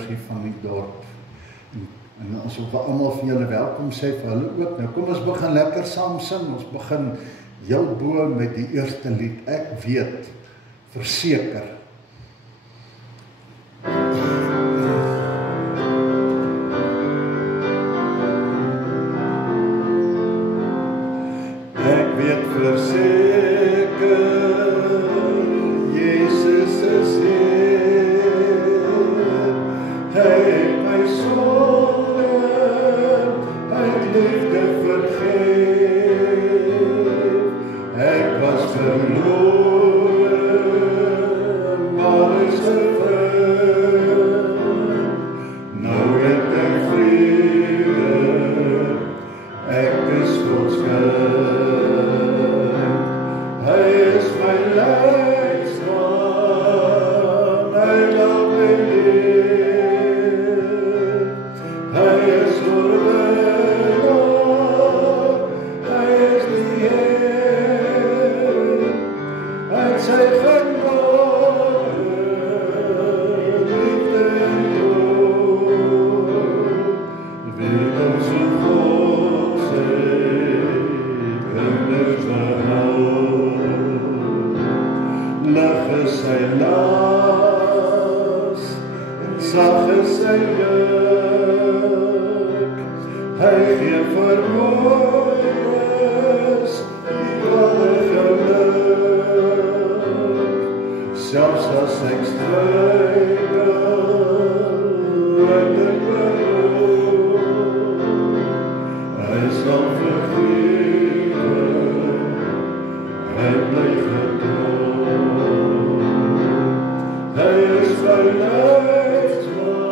van die dorp. En ons wil almal vir julle welkom sê vir hulle ook. Nou kom ons begin lekker saam sing. Ons begin heel bo met die eerste lied. Ek weet, verseker. Ek weet verseker, Jesus is Heer. Hy het my sonde uit liefde vergeef. Ek was verloren, maar is gevind. Nou het ek vrede, ek is Gods kind. Hy is my leidsman, hy laat my leef. Hy is oorwinnaar, hy is die Heer. Uit sy genade, liefde en dood, weet ons hoe God sy kinders behou. Lig is sy las, en sag is sy juk. Hy gee vermoeides, die ware geluk. Selfs as ek struikel, en ek beroep, hy sal vergewe, hy bly getrou. Hy is my leidsman,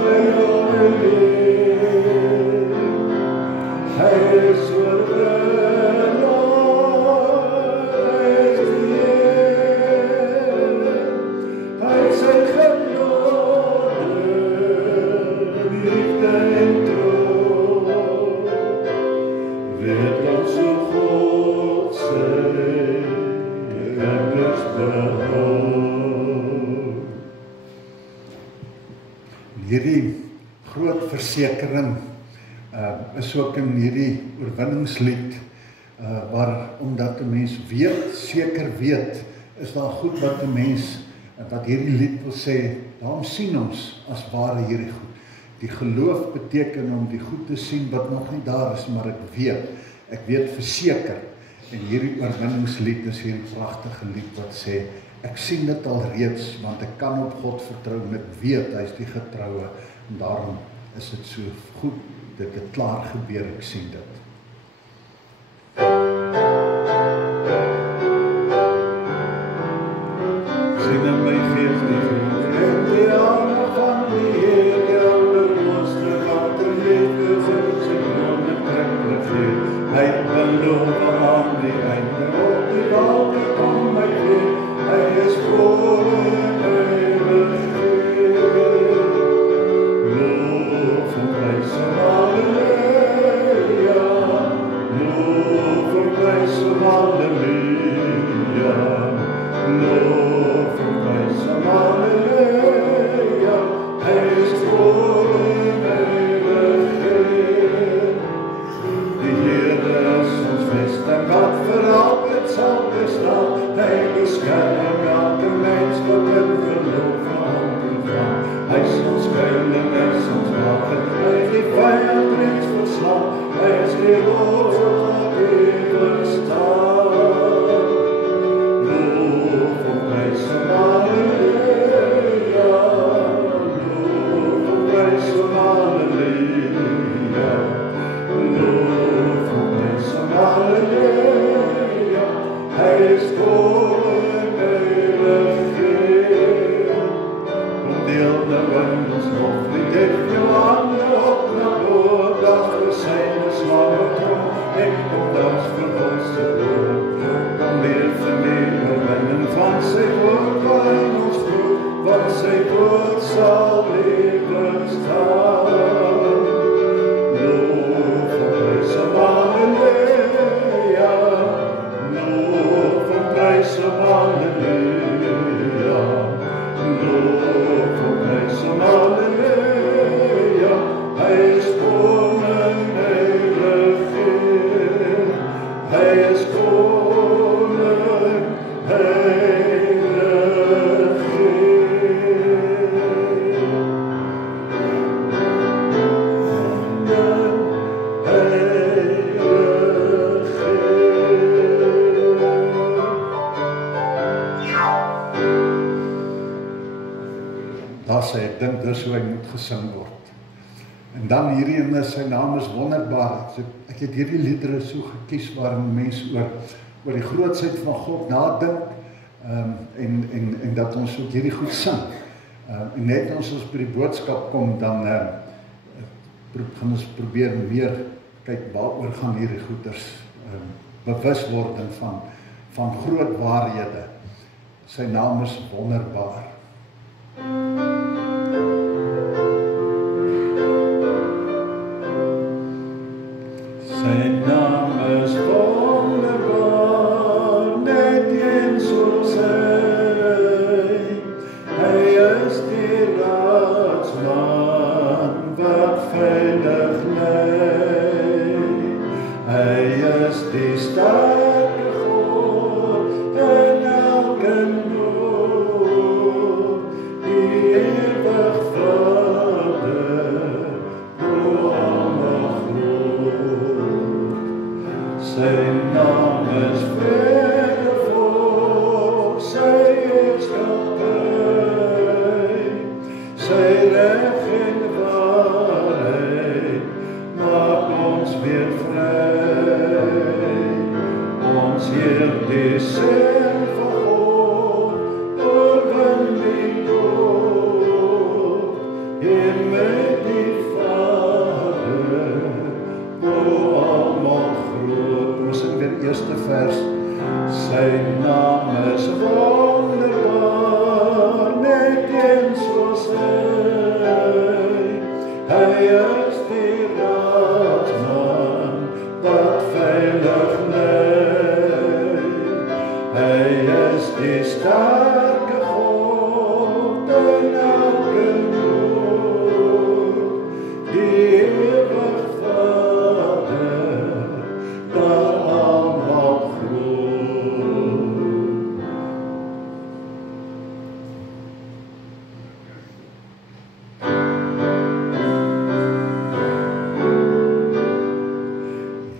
hy laat my leef. Hy is oorwinnaar, hy is die Heer. Hy het sy genade, liefde en trouw. Weet ons hoe God sy kinders behou. Hierdie groot versekering is ook in hierdie oorwinningslied, waar omdat 'n mens weet, seker weet, is daar goed wat 'n mens, wat hierdie lied wil sê, daarom sien ons as ware hierdie goed. Die geloof beteken om die goed te sien wat nog nie daar is, maar ek weet verseker. En hierdie oorwinningslied is hierdie pragtige lied wat sê, ek sien dit al reeds, want ek kan op God vertrou, en ek weet, hy is die getroue, en daarom is dit so goed, dit het klaar gebeur, ek sien dit. Sien in my gees die en die arme van die Heer, die allerhoogste water liefde vir sy wonde trekkelijk geer. Hy beloof aan die einde op die water kom my weer. Hy is voor en ewig Heer. Loof en prys hom, halleluja. Loof en prys hom, halleluja. Loof en prys hom, halleluja. Hy is voor en ewig Heer. Die Here is ons vesting wat vir altyd sal bestaan. Hy beskerm elke mens wat in geloof aan hom toegaan. Hy is ons skuilings, hy is ons wapen, hy het die vyand reeds verslaan. Hy is die rots wat ewig staan. Loof en prys hom, halleluja. Loof en prys hom, halleluja. Loof en prys hom, halleluja. Hy is voor en ewig Heer. Deel nou in ons loflied, hef jou hande op na bo, dat vir syne slange trom, ek kom dans vir ons te dood. Dan leef en lewe winnen van sy woord, waarin ons glo, want sy woord sal lewend staan. Loof en prys hom, halleluja. Loof en prys hom, halleluja. Loof en prys daar sê, ek dink dis hoe hy moet gesing word. En dan hierdie ene, sy naam is Wonderbaar. So, ek het hierdie liedere so gekies waarin mense oor die grootsheid van God nadink, en dat ons ook hierdie goed sing. En net ons by die boodskap kom, dan gaan ons probeer meer kyk waaroor gaan hierdie goeders, bewuswording van groot waarhede. Sy naam is Wonderbaar. Sy naam is wonderbaar, net een soos hy is die raadsman wat veilig lei. Hy is die sterke God in elke nood, die ewig Vader, o almagtig. Sy naam is vredevolk, sy heerskappy, sy reg en waarheid maak ons weer vry. Ons Heer die Seun van God, oorwin die dood, en met die Vader, o almal groot. Ons sing weer eerste vers. Sy naam is wonderbaar, net een soos hy is die raadsman wat veilig lei. Hy is die sterke God in elke nood, die ewig Vader, daar almal groot.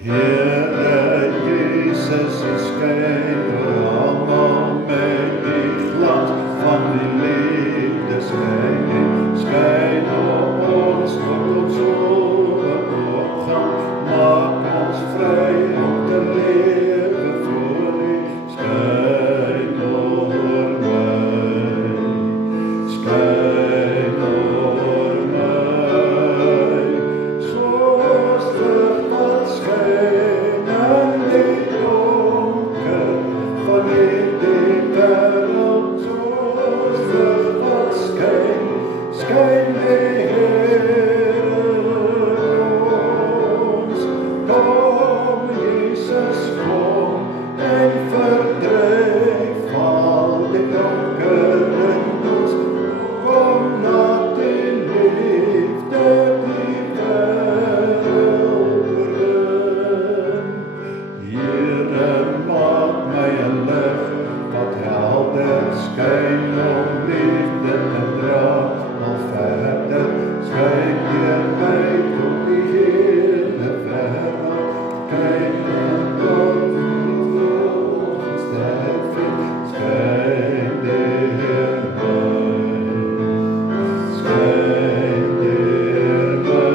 Here Jesus, U skyn almal met die glans van die liefdesskyn. Skyn op ons tot ons opgaan, maak ons vry om te lewe voor U. Skyn oor my, skyn oor my, soos lig wat skyn in die donker van hierdie wêreld, soos lig wat skyn die Here ons. Kom Jesus, kom en verdryf al die donker in ons. Kom laat die liefde die wêreld oorwin. Here, maak my 'n lig wat helder skyn om liefde te dra. Al verder skyn deur my tot die hele wêreld. Kyk en kom volgens sterk vind, skyn deur my, skyn deur my,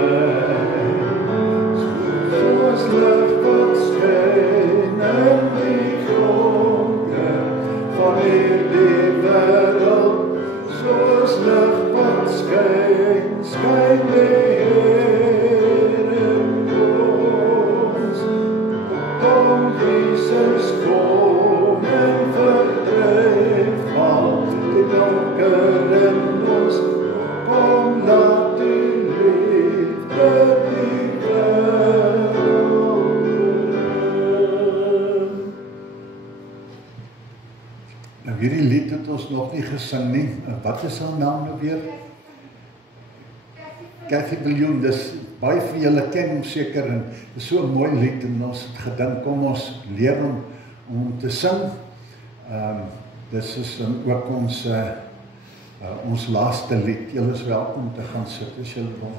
soos lig wat skyn in die donker van hierdie wêreld, soos lig wat skyn die Here ons. Kom Jesus, kom en verdryf al die donker in ons. Kom laat die liefde die wêreld oorwin. Nou hierdie lied het ons nog nie gesing nie. Wat is haar naam nou weer? Kathy Viljoen, dis baie van julle ken hom seker, en dis so 'n mooi lied, en ons het gedink, kom ons leer om te sing. Dis is dan ook ons laaste lied. Julle is welkom te gaan sit as julle wil.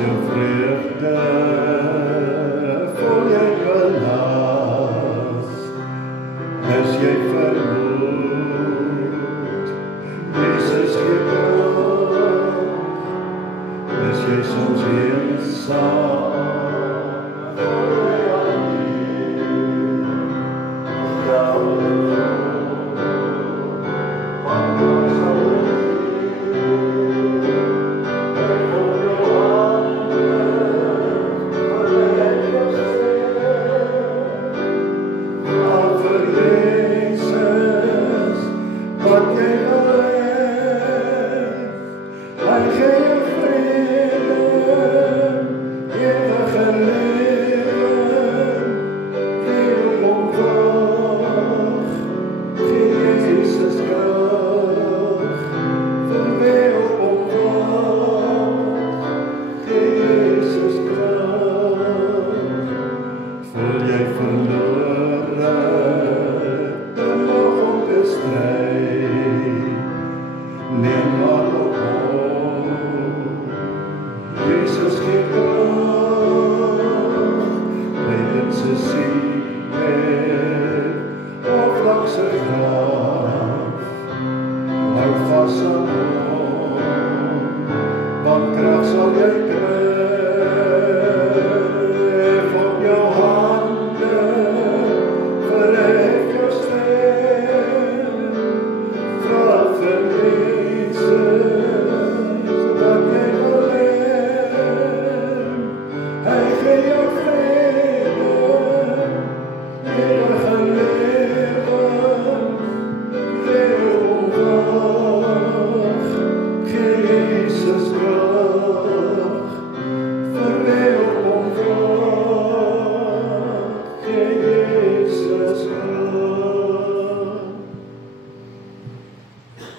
jou vreugde, voel jy belas, is jy vermoed, Jesus gee krag, is jy soms eensaam, want krag sal jy kry.